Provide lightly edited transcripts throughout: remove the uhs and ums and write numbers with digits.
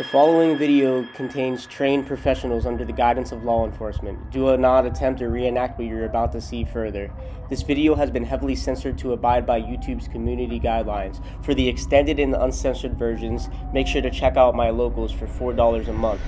The following video contains trained professionals under the guidance of law enforcement. Do not attempt to reenact what you're about to see further. This video has been heavily censored to abide by YouTube's community guidelines. For the extended and uncensored versions, make sure to check out my locals for $4 a month.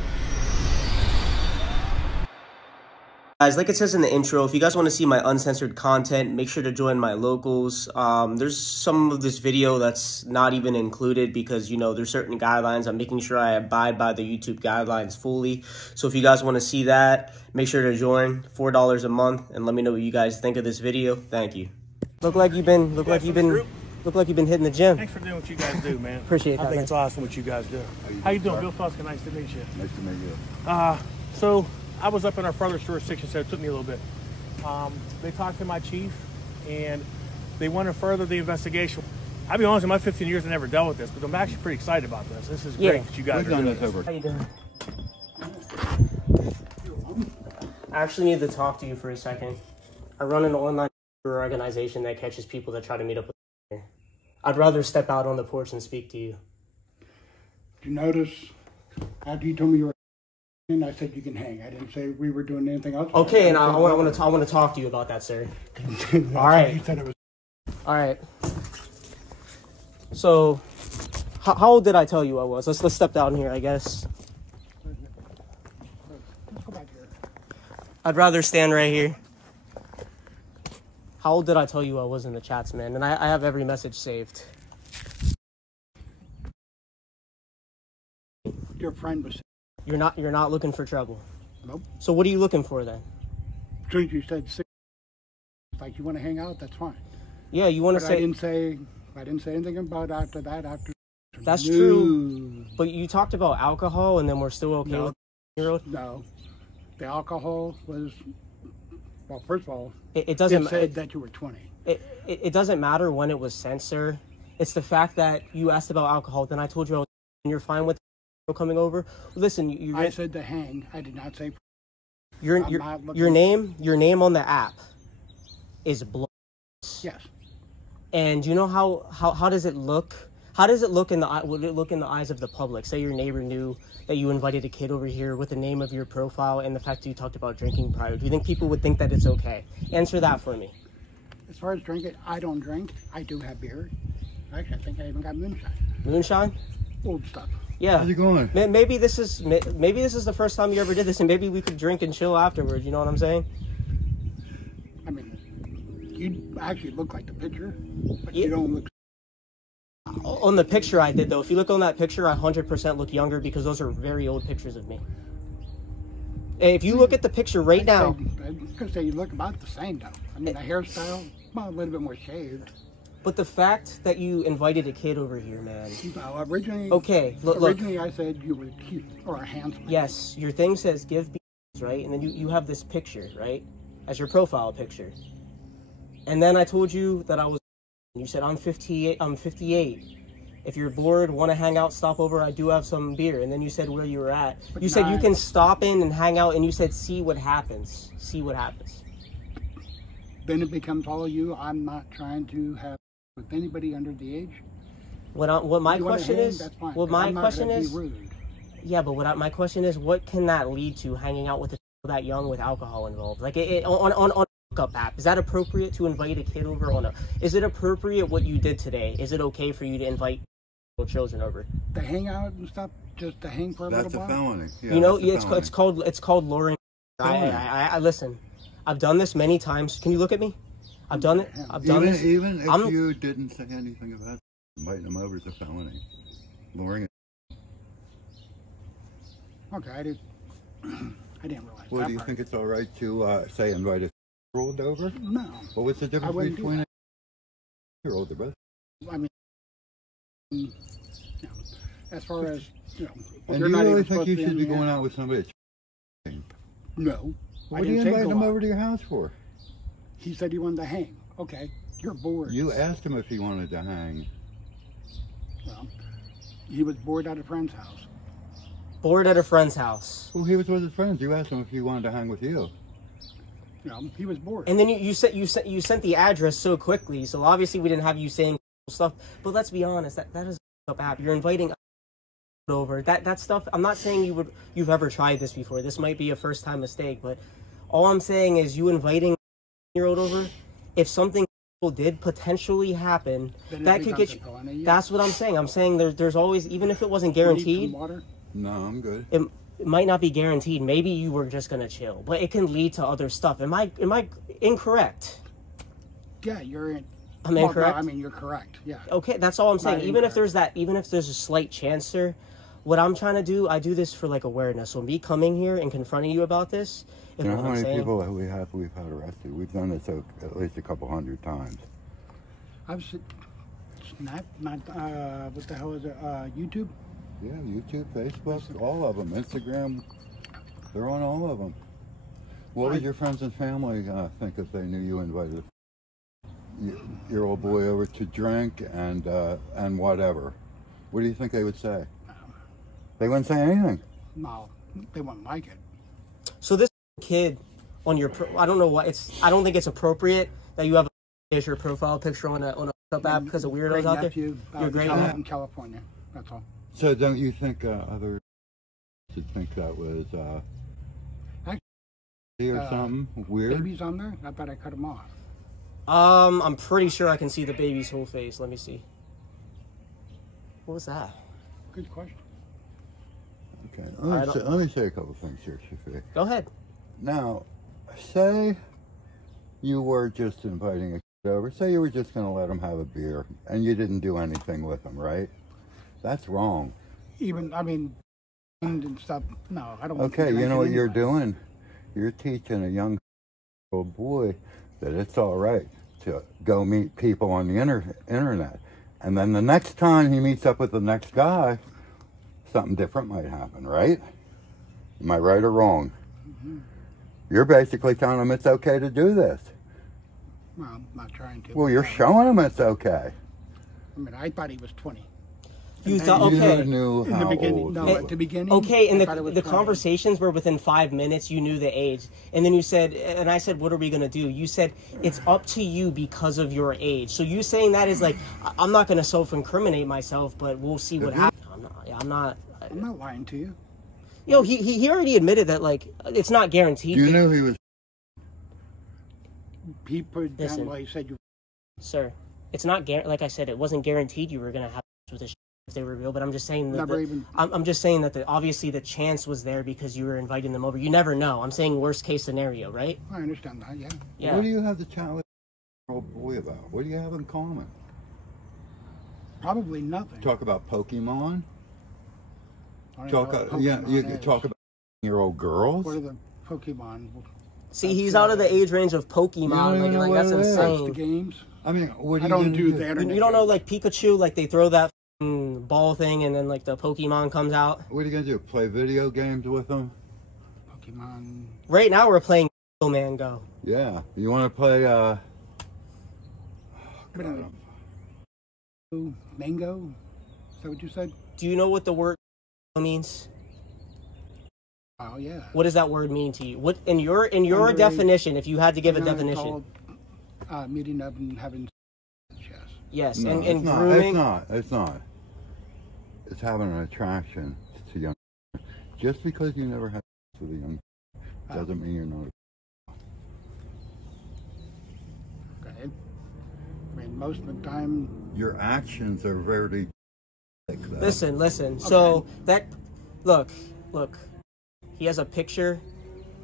Guys, like it says in the intro, if you guys want to see my uncensored content, make sure to join my locals. There's some of this video that's not even included because, you know, there's certain guidelines. I'm making sure I abide by the YouTube guidelines fully. So if you guys want to see that, make sure to join. $4 a month, and let me know what you guys think of this video. Thank you. Look like you've been hitting the gym. Thanks for doing what you guys do, man. Appreciate that. I think it's awesome what you guys do. How you doing? Bill Fusca, nice to meet you. Nice to meet you. So I was up in our furthest jurisdiction, so it took me a little bit. They talked to my chief, and they want to further the investigation. I'll be honest, in my 15 years, I never dealt with this, but I'm actually pretty excited about this. This is great that you guys are doing this. How you doing? I actually need to talk to you for a second. I run an online organization that catches people that try to meet up with me. I'd rather step out on the porch and speak to you. Did you notice after you told me you were I said you can hang. I didn't say we were doing anything else. Okay, and I want to talk to you about that, sir. All right. You said it was. All right. So, how old did I tell you I was? Let's step down here, I guess. Let's go back here. I'd rather stand right here. How old did I tell you I was in the chats, man? And I have every message saved. Your friend was. You're not looking for trouble. Nope. So what are you looking for then? So you said 6. Like you want to hang out, that's fine. Yeah, you want to say. I didn't say anything about after that. That's true. But you talked about alcohol, and then we're still okay with No, the alcohol was. Well, first of all, it doesn't. It said that you were 20. It doesn't matter when it was sent, sir. It's the fact that you asked about alcohol, then I told you and you're fine with coming over. Listen, I said to hang. I did not say. Your name on the app is Blood. Yes. And you know how does it look? How does it look in the eye? Would it look in the eyes of the public? Say your neighbor knew that you invited a kid over here with the name of your profile and the fact that you talked about drinking prior. Do you think people would think that it's okay? Answer that for me. As far as drinking, I don't drink. I do have beer. Actually, I think I even got moonshine. Moonshine? Old stuff. Yeah. How's it going? Maybe this is the first time you ever did this, and maybe we could drink and chill afterwards. You know what I'm saying? I mean, you actually look like the picture, but you don't look. On the picture I did, though. If you look on that picture, I 100% look younger because those are very old pictures of me. If you look at the picture right now, I was gonna say you look about the same, though. I mean, the hairstyle, well, a little bit more shaved. But the fact that you invited a kid over here, man. No, originally. Okay, look. Originally, I said you were cute or handsome. Yes, your thing says give beans, right? And then you have this picture, right, as your profile picture. And then I told you that I was. You said I'm 58. I'm 58. If you're bored, want to hang out, stop over. I do have some beer. And then you said where you were at. You said you can stop in and hang out, and you said see what happens. See what happens. Then it becomes all you. I'm not trying to have with anybody under the age. What my question is, that's fine, what my question is, rude. Yeah, but my question is, what can that lead to? Hanging out with a that young with alcohol involved, like on a hookup app, is that appropriate to invite a kid over on a? Is it appropriate what you did today? Is it okay for you to invite children over? To hang out and stuff, just to hang for a little while. That's a felony. Yeah, you know, it's called luring. I listen. I've done this many times. Can you look at me? I've done it. I've done this. Even if you didn't say anything about it, inviting them over is a felony. Luring it. Okay, I didn't realize. Well, do you think it's all right to say invite a 6-year-old over? No. Well, what's the difference between a 6-year-old? They're both. I mean, you know, as far as you know, and do you really think you should be going out with somebody? No. What do you invite them over to your house for? He said he wanted to hang. Okay, you're bored. You asked him if he wanted to hang. Well, he was bored at a friend's house. Bored at a friend's house. Well, he was with his friends. You asked him if he wanted to hang with you. No, he was bored. And then you sent the address so quickly, so obviously we didn't have you saying stuff. But let's be honest, that is a app. You're inviting over that stuff. I'm not saying you've ever tried this before. This might be a first time mistake, but all I'm saying is you inviting a 10-year-old over, if something did potentially happen, that could get you. That's what I'm saying. I'm saying there's always, even if it wasn't guaranteed. No, I'm good. It might not be guaranteed. Maybe you were just gonna chill, but it can lead to other stuff. Am I incorrect? Yeah, you're in. I'm incorrect. No, I mean, you're correct. Yeah. Okay, that's all I'm saying. Even if there's a slight chance, sir, what I'm trying to do, I do this for like awareness. So me coming here and confronting you about this, you know how many people we've had arrested? We've done this at least a couple hundred times. I've not what the hell is it? YouTube? Yeah, YouTube, Facebook, all of them, Instagram. They're on all of them. What would your friends and family think if they knew you invited your old boy over to drink and whatever? What do you think they would say? They wouldn't say anything. No, they wouldn't like it. So this kid on your, I don't know what I don't think it's appropriate that you have as your profile picture on a app because of weirdos out there. You're great in California. That's all. So don't you think others should think that was or something weird? Babies on there? I thought I cut them off. I'm pretty sure I can see the baby's whole face. Let me see. What was that? Good question. Okay, let me say a couple things here, Shafiq. Go ahead. Now, say you were just inviting a kid over. Say you were just going to let him have a beer, and you didn't do anything with him, right? That's wrong. Even, I mean, and stuff. No, I don't. Okay, you know what you're doing? You're teaching a young boy that it's all right to go meet people on the internet. And then the next time he meets up with the next guy, something different might happen, right? Am I right or wrong? Mm-hmm. You're basically telling him it's okay to do this. Well, I'm not trying to. Well, you're showing him it's okay. I mean, I thought he was 20. You thought, okay. You knew in how the beginning, old no, he at was. the beginning. Okay, and the 20. conversations were within 5 minutes. You knew the age, and then you said, and I said, "What are we gonna do?" You said, "It's up to you because of your age." So you saying that is like, I'm not gonna self-incriminate myself, but we'll see what happens. I'm not lying to you. Yo, he already admitted that like it's not guaranteed. You knew he was. He put down what he said. Sir, it's not like I said, it wasn't guaranteed you were gonna have with this if they were real. But I'm just saying that I'm just saying that obviously the chance was there because you were inviting them over. You never know. I'm saying worst case scenario, right? I understand that. Yeah. Yeah. What do you have to chat with your old boy about? What do you have in common? Probably nothing. Talk about Pokemon. Talk you talk about your old girls. What are the Pokemon? See, he's out of the age range of Pokemon. Like that's insane. The games. I mean, what do I don't do the internet. You don't know like Pikachu, like they throw that ball thing and then like the Pokemon comes out. What are you gonna do? Play video games with them? Pokemon. Right now we're playing Man Go. Yeah. You want to play? Mango. Is that what you said? Do you know what the word means? Oh yeah. What does that word mean to you? What in your definition, if you had to give a definition? Meeting up and having yes. No, and grooming. It's not. It's having an attraction to young. Just because you never had sex with a young doesn't mean you're not. Okay. I mean, most of the time. Your actions are very. Like that. Listen. Okay. So look. He has a picture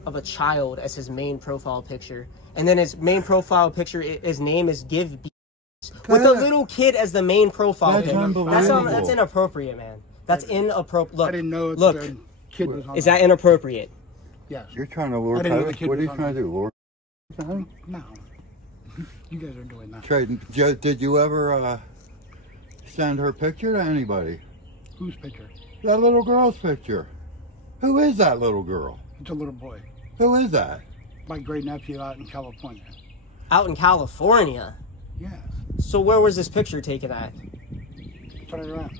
of a child as his main profile picture. And then his main profile picture, his name is Give B. With a little kid as the main profile picture. That's inappropriate, man. That's inappropriate. Look, I didn't know the kid was on. Is that inappropriate? Yes. You're trying to lure. What are you trying to do, lure? No. You guys are doing that. Trading. Did you ever send her picture to anybody? Whose picture? That little girl's picture. Who is that little girl? It's a little boy. Who is that? My great nephew out in California. Out in California? Yes. So where was this picture taken at? Turn it around.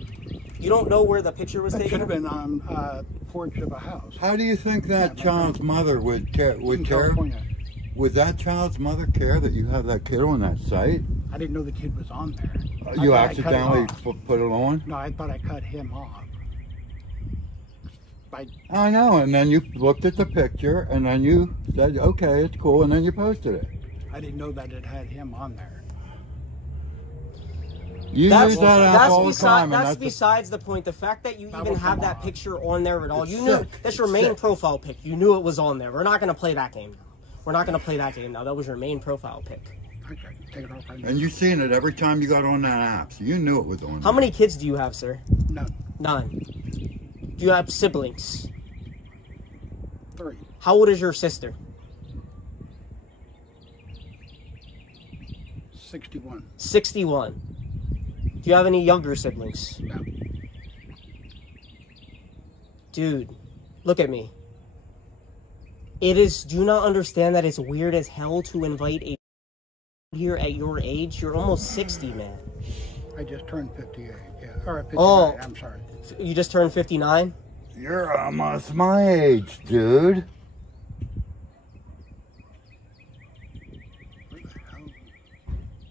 You don't know where the picture was It taken? should have been on the porch of a house. How do you think that child's mother would care? California. Would that child's mother care that you have that kid on that site? I didn't know the kid was on there. You accidentally put it on? No, I thought I cut him off. I know, and then you looked at the picture, and then you said, okay, it's cool, and then you posted it. I didn't know that it had him on there. You use that app all the time. That's besides the point. The fact that you even have that picture on there at all, you knew that's your main profile pic. You knew it was on there. We're not going to play that game now. We're not going to play that game now. That was your main profile pic. Okay, take it off right now. And you seen it every time you got on that app, so you knew it was on there. How many kids do you have, sir? None. None. Do you have siblings? 3. How old is your sister? 61. 61. Do you have any younger siblings? No. Dude, look at me. Do you not understand that it's weird as hell to invite a here at your age? You're almost 60, man. I just turned 58. Yeah, or 59. Oh. I'm sorry. You just turned 59? You're almost my age, dude.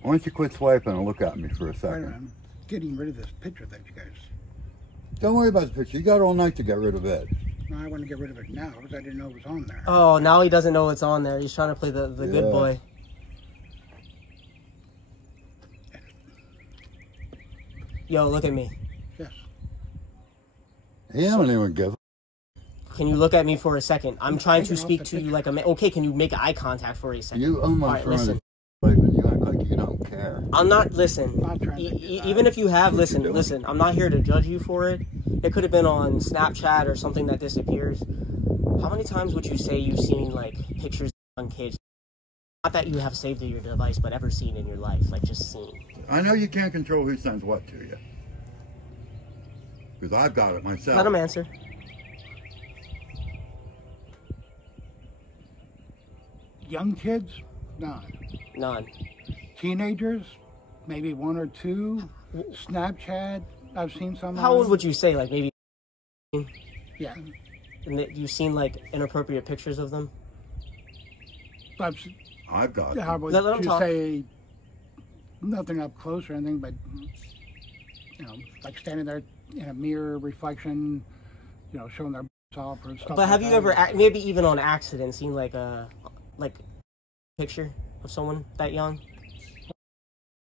Why don't you quit swiping and look at me for a second? I'm getting rid of this picture that you guys. Don't worry about the picture. You got all night to get rid of it. No, I want to get rid of it now because I didn't know it was on there. Oh, now he doesn't know it's on there. He's trying to play the good boy. Yo, look at me. Yes. He don't even give a... Can you look at me for a second? I'm trying to speak to you like a man. Okay, can you make eye contact for a second? You almost Alright, listen. and you act like you don't care. I'm not, listen, Not trying to do that. even if you have, What you doing? listen, I'm not here to judge you for it. It could have been on Snapchat or something that disappears. How many times would you say you've seen, like, pictures of young kids? Not that you have saved to your device, but ever seen in your life, like, just seen. I know you can't control who sends what to you. Because I've got it myself. Let him answer. Young kids? None. None. Teenagers? Maybe 1 or 2. Snapchat? I've seen some. How old would you say, like, maybe? Yeah. And that you've seen, like, inappropriate pictures of them? I've got it. How would Let him you talk. say nothing up close or anything, but, you know, like standing there in a mirror reflection, you know, showing their off or stuff. But have like you that. ever, maybe even on accident, seen, like, a picture of someone that young?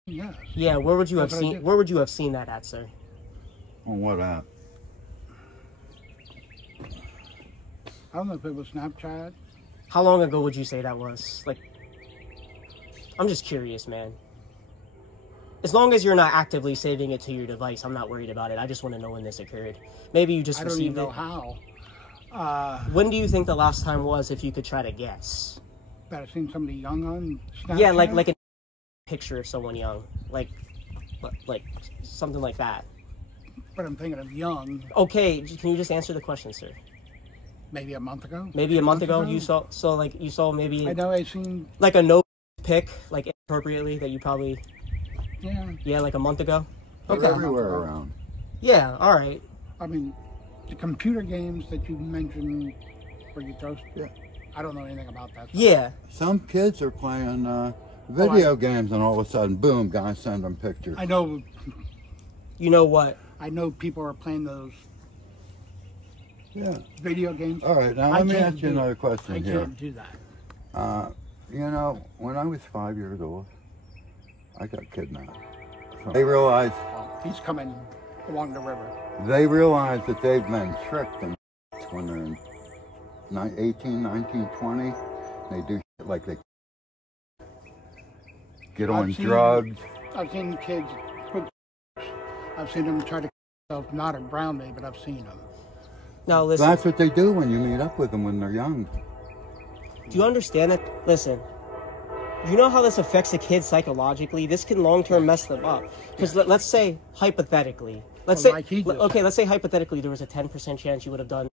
Yes. Yeah, where would you have That's what I seen, did. where would you have seen that at, sir? On what app? I don't know if it was Snapchat. How long ago would you say that was? Like, I'm just curious, man. As long as you're not actively saving it to your device, I'm not worried about it. I just want to know when this occurred. Maybe you just I don't even received know it. how. When do you think the last time was, if you could try to guess? That I've seen somebody young on Snapchat. Yeah, like a picture of someone young. Like something like that. But I'm thinking of young, Okay, can you just answer the question, sir? maybe a month ago. Maybe a month ago, you saw maybe I know I've seen. like a no pic, like inappropriately, that you probably, Yeah. like a month ago. They're Okay. everywhere around. Yeah, all right. I mean, the computer games that you mentioned, where you throw. Yeah. I don't know anything about that. Yeah. Some kids are playing video games, and all of a sudden, boom, guys send them pictures. I know. You know what? I know people are playing those Yeah. video games. All right, now I let me can't ask you do- another question I here. can't do that. You know, when I was 5 years old, I got kidnapped. They realized He's coming along the river. that they've been tricked and when they're in 18, 19, 20, they do shit like they get on I've seen- drugs. I've seen kids. I've seen them try to kill themselves, not around me, but I've seen them. Now listen. That's what they do when you meet up with them when they're young. Do you understand it? Listen. You know how this affects a kid psychologically? This can long-term mess them up. Because let's say, hypothetically, let's Well, like he just said. let's say hypothetically there was a 10% chance you would have done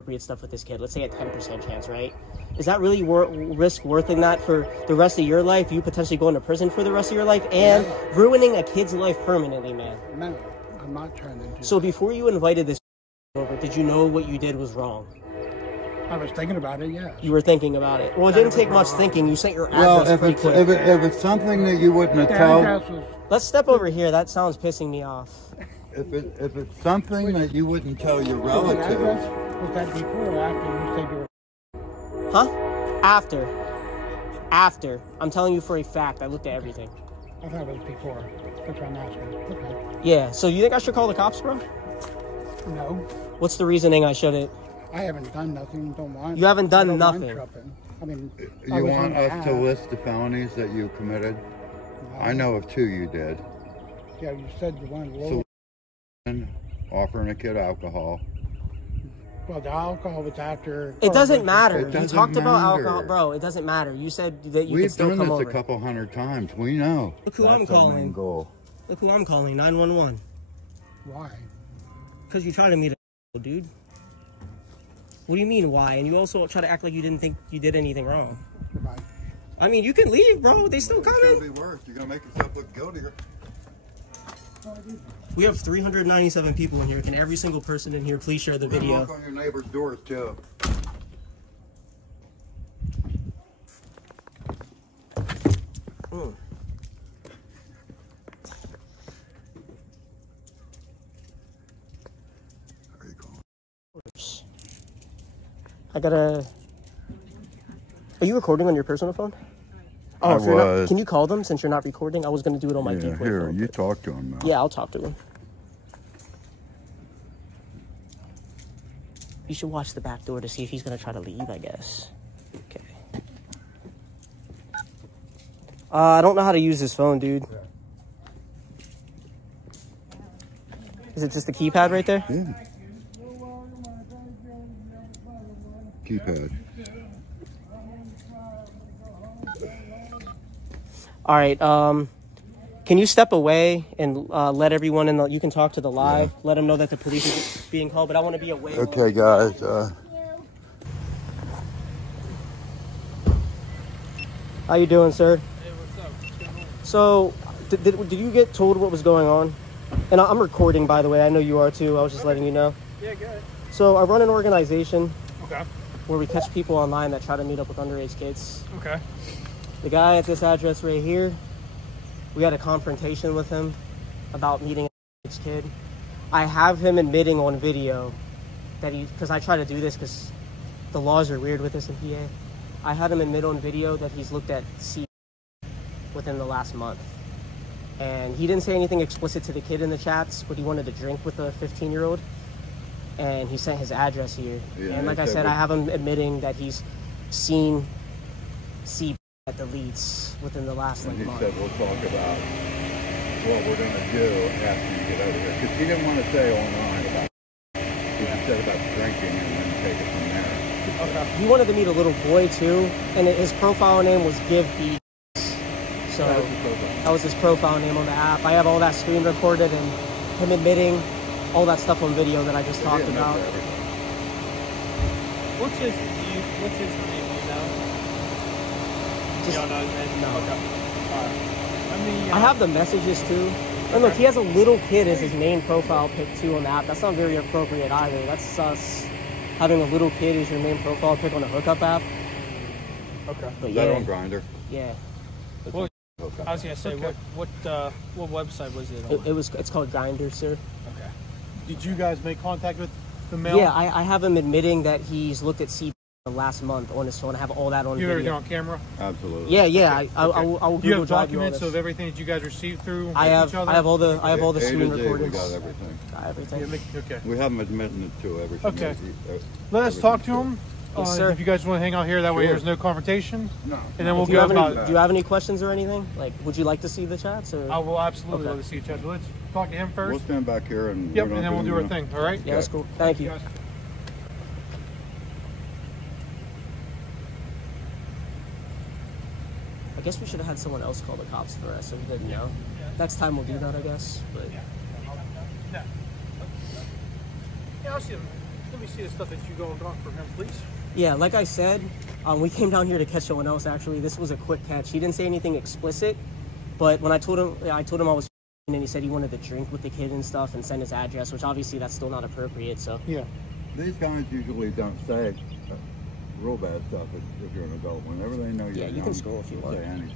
appropriate stuff with this kid. Let's say a 10% chance, right? Is that really risk worth in that for the rest of your life? You potentially going to prison for the rest of your life and ruining a kid's life permanently, man. No, I'm not trying to do So before you invited this over, did you know what you did was wrong? I was thinking about it, yeah. You were thinking about it. Well, it didn't take much thinking. You sent your Well, address if pretty it's, quick. if it's something that you wouldn't have The told, address was, Let's step over here. That sounds pissing me off. if it's something that you wouldn't tell your relatives. Was that before or after you said you were? Huh? After. I'm telling you for a fact. I looked at everything. I thought it was before. That's what I'm asking. Okay. Yeah. So you think I should call the cops, bro? No. What's the reasoning I shouldn't? I haven't done nothing. Don't want. You haven't done I don't want nothing. tripping. I mean, You want us to list the felonies that you committed? No. I know of 2 you did. Yeah, you said you wanted to roll. Offering a kid alcohol. Well, the alcohol was after. It doesn't matter. It doesn't You talked about matter. alcohol, bro. It doesn't matter. You said that you could We've still done come this over. a couple hundred times. We know. Look who That's I'm our calling. main goal. Look who I'm calling. 911. Why? Because you tried to meet a dude. What do you mean, why? And you also try to act like you didn't think you did anything wrong. Goodbye. I mean, you can leave, bro. They still It should coming. be worse. You're gonna make yourself look guiltier. We have 397 people in here. Can every single person in here please share the video? Knock on your neighbor's doors too. I gotta. Are you recording on your personal phone? Oh, I if you're not, was. can you call them since you're not recording? I was gonna do it on my Yeah, decoy here, phone. you talk to him now. Yeah, I'll talk to him. You should watch the back door to see if he's gonna try to leave, I guess. Okay. I don't know how to use this phone, dude. Is it just the keypad right there? Yeah. Keypad. All right. Can you step away and let everyone in the? You can talk to the live. Yeah. Let them know that the police is being called, but I want to be away. Okay, guys. How you doing, sir? Hey, what's up? What's going on? So, did you get told what was going on? And I'm recording, by the way. I know you are too. I was just letting you know. Yeah, good. So I run an organization Okay. where we catch people online that try to meet up with underage kids. Okay. The guy at this address right here, we had a confrontation with him about meeting an underage kid. I have him admitting on video that because I try to do this because the laws are weird with this in PA. I had him admit on video that he's looked at C within the last month. And he didn't say anything explicit to the kid in the chats, but he wanted to drink with a 15-year-old. And he sent his address here. Yeah, and like I said, I have him admitting that he's seen C at the leads within the last And he month. said we'll talk about what we're going to do after you get over here. Because he didn't want to say online about it. He just said about drinking and then take it from there. Okay. He wanted to meet a little boy too, and his profile name was Give B. So that was his profile name on the app. I have all that screen recorded and him admitting all that stuff on video that I just talked about. What's his name? You know? Just, You don't know his name? no. Okay. All right. I have the messages too. And look, he has a little kid as his main profile pic too on the app. That's not very appropriate either. That's sus. Having a little kid as your main profile pic on a hookup app. Okay. But Is yeah, that on Grindr? yeah. Well, I was gonna say, what website was it on? It's called Grindr, sir. Okay. Did you guys make contact with the male? Yeah, I have him admitting that he's looked at C the last month on his phone. I have all that on You have video. everything on camera? Absolutely. Yeah, yeah. Okay. I will Do you Google have drive you all documents this. of everything that you guys received through I have each other? all the A to screen Z, recordings. We got everything. Got everything. Yeah, okay. We have him admitting it to everything. Okay. Let us talk to him. Yes, sir. If you guys want to hang out here, that way Sure. there's no confrontation. No. And then we'll Do you go have about any? Do you have any questions or anything? Like, would you like to see the chats? Or? I will absolutely Okay. love to see each other. Let's talk to him We'll first. stand back here and. Yep, we're not and then we'll doing do our nothing. thing. All right? Yeah, that's cool. Thank you. guys. I guess we should have had someone else call the cops for us, so we didn't know. Next time we'll do that, I guess. But Yeah, I'll see him. Let me see the stuff that you go and got for him, please. yeah, like I said, we came down here to catch someone else. Actually, this was a quick catch. He didn't say anything explicit, but when I told him I was, and he said he wanted to drink with the kid and stuff and send his address, which obviously that's still not appropriate. So Yeah. These guys usually don't say real bad stuff if you're an adult. Whenever they know you're Yeah, you young, can scroll if you they'll want. say anything.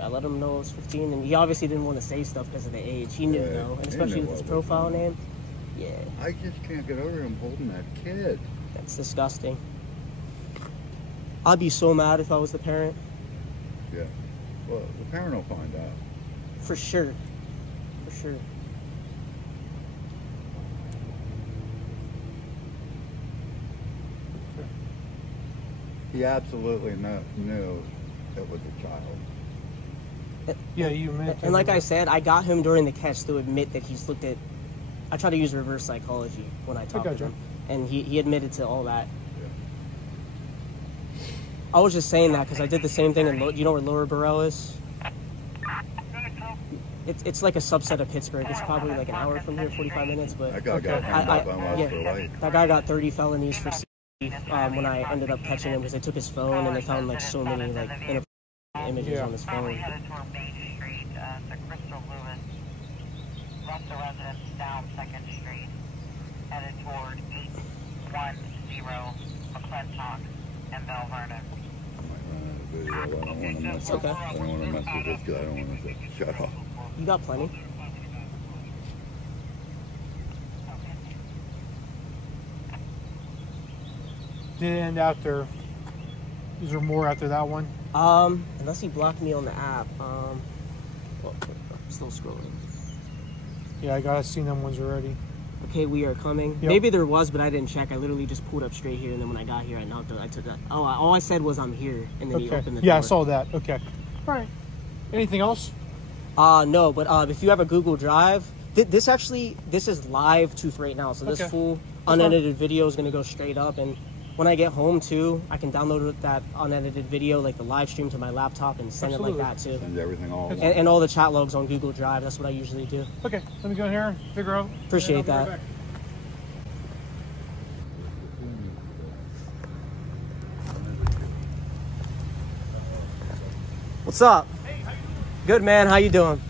I let him know I was 15, and he obviously didn't want to say stuff because of the age. He knew, though, and especially with his profile name. Yeah. I just can't get over him holding that kid. That's disgusting. I'd be so mad if I was the parent. Yeah. Well, the parent will find out. For sure. For sure. He absolutely knew it was a child. Yeah, you admit. And like I said, I got him during the catch to admit that he's looked at. I try to use reverse psychology when I talk to him, and he admitted to all that. Yeah. I was just saying that because I did the same thing in. You know where Lower Burrell is? It's like a subset of Pittsburgh. It's probably like an hour from here, 45 minutes. But That guy got hung up on us for life. that guy got 30 felonies for when I ended up catching him because they took his phone and they found like so many like inappropriate images on his phone. Headed toward Main Street to Crystal Lewis, left the residence down 2nd Street, headed toward 810 McClintock and Bell Vernon. I don't want to mess with, I don't want to mess with this guy. I don't want to shut off. You got plenty. Did it end after? Is there more after that one? Unless he blocked me on the app. Well, I'm still scrolling. Yeah, I gotta seen them ones already. Okay, we are coming. Yep. Maybe there was, but I didn't check. I literally just pulled up straight here, and then when I got here, I knocked. I took that. Oh, all I said was I'm here, and then he Okay. opened the Yeah, door. I saw that. Okay. All right. Anything else? No, but if you have a Google Drive, this is live to right now. So this Okay. full unedited video is gonna go straight up, and when I get home too, I can download that unedited video, like the live stream, to my laptop and send it like that too. Send everything all. And all the chat logs on Google Drive. That's what I usually do. Okay. Let me go in here, figure out. Appreciate and I'll be that. right back. What's up? Good, man. How you doing?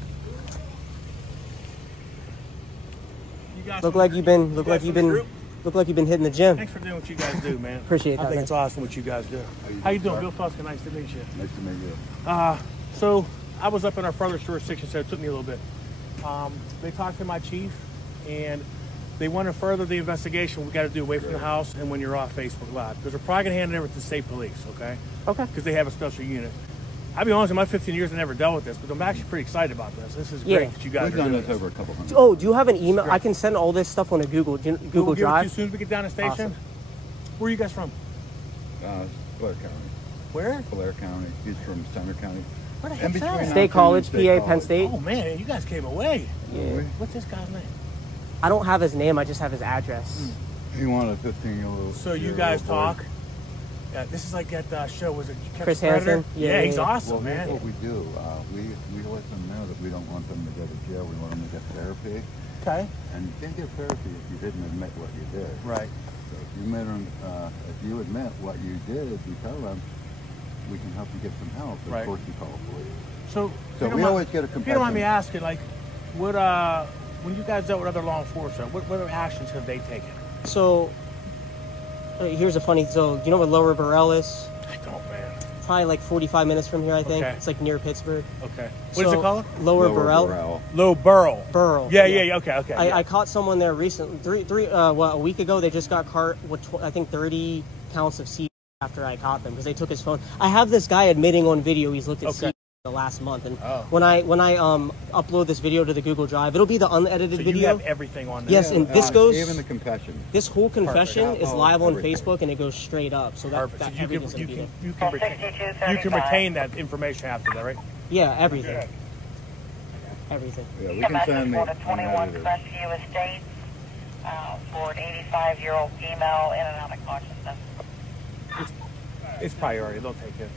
You guys Look like you've been hitting the gym. Thanks for doing what you guys do, man. Appreciate that, I think man. it's awesome what you guys do. How you doing? Bill Fusca, nice to meet you. Nice to meet you. So I was up in our furthest jurisdiction, so it took me a little bit. They talked to my chief, and they want to further the investigation. We got to do away from the house and when you're off Facebook Live, because they're probably going to hand it over to the state police, okay? Okay. Because they have a special unit. I'll be honest, in my 15 years, I never dealt with this, but I'm actually pretty excited about this. This is great that you guys We've are done doing this over a couple hundred. Oh, do you have an email? I can send all this stuff on a Google We'll Drive. give it to you as soon as we get down to the station. Awesome. Where are you guys from? Blair County. Where? Blair County. He's from Center County. Where the In heck's between that? State Mountain College, and State PA, Penn State. Oh man, you guys came away. Yeah. What's this guy's name? I don't have his name. I just have his address. He wanted a 15-year-old. So you guys talk. Yeah, this is like that show. Was it Catch Chris the Predator? Hansen? Yeah, he's yeah. awesome, Well, man. what we do, we let them know that we don't want them to go to jail. We want them to get therapy. Okay. And you can't get therapy if you didn't admit what you did. Right. So if you admit what you did, you tell them, we can help you get some help. But Right. Of course, you call the police. So We always get a If you don't mind me confession. asking, like, what when you guys dealt with other law enforcement, what other actions have they taken? So here's a funny. So you know where Lower Burrell is? I don't, man. Probably like 45 minutes from here, I think. Okay. It's like near Pittsburgh. Okay. What is it called? Lower Burrell. Low Burrell. Burrell. Yeah. Okay. Yeah. I caught someone there recently. A week ago, they just got caught with I think 30 counts of C after I caught them because they took his phone. I have this guy admitting on video he's looked at C the last month, and when I upload this video to the Google Drive, it'll be the unedited So video. you have everything on there. Yes, and this goes. Even the confession. This whole confession Perfect. is live on Everything. Facebook, and it goes straight up. So that, Perfect. So that everything's gonna be there. you can retain that information after that, right? Yeah, everything. Everything. Yeah, we can send the 21 unedited. Crestview Estates for an 85-year-old female in and out of consciousness. It's priority. They'll take it.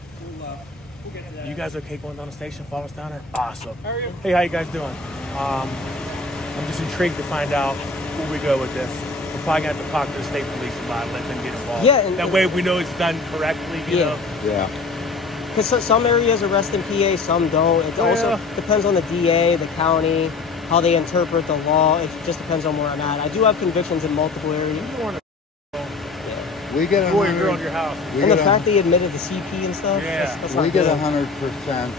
You guys okay going down the station? Follow us down there? Awesome. Hey, how you guys doing? I'm just intrigued to find out where we go with this. We're probably going to have to talk to the state police about it, let them get involved. Yeah, and- that way we know it's done correctly, you Yeah. know? Yeah. Because some areas arrest in PA, some don't. It Oh, also yeah. depends on the DA, the county, how they interpret the law. It just depends on where I'm at. I do have convictions in multiple areas. You want We get a boy or 100 girl in your house. We And the get fact they admitted the CP and stuff, Yeah. that's we not get good. 100%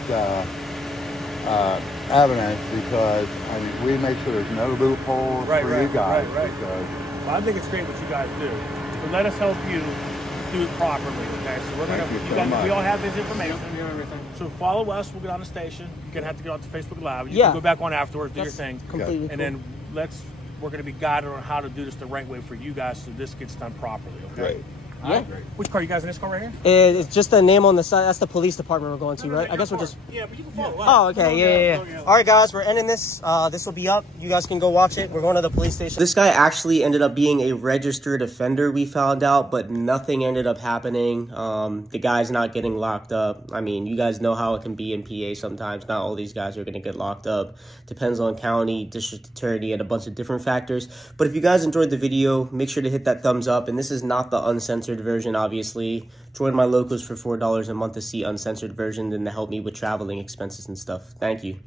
evidence, because I mean, we make sure there's no loopholes for you guys. Because, well, I think it's great what you guys do. So let us help you do it properly, okay? So we're gonna, we all have this information. So follow us. We'll get on the station. You're gonna have to get on to Facebook Live. You can go back on afterwards, do your thing, completely and then we're gonna be guided on how to do this the right way for you guys, so this gets done properly. Okay. Great. Yeah. Which car? You guys in this car right here? It's just the name on the side. That's the police department we're going to, right? I guess we're just... Yeah, but you can follow us. Oh, okay. Yeah. All right, guys, we're ending this. This will be up. You guys can go watch it. We're going to the police station. This guy actually ended up being a registered offender, we found out, but nothing ended up happening. The guy's not getting locked up. I mean, you guys know how it can be in PA sometimes. Not all these guys are going to get locked up. Depends on county, district attorney, and a bunch of different factors. But if you guys enjoyed the video, make sure to hit that thumbs up. And this is not the uncensored version, obviously. Join my locals for $4 a month to see uncensored version and to help me with traveling expenses and stuff. Thank you.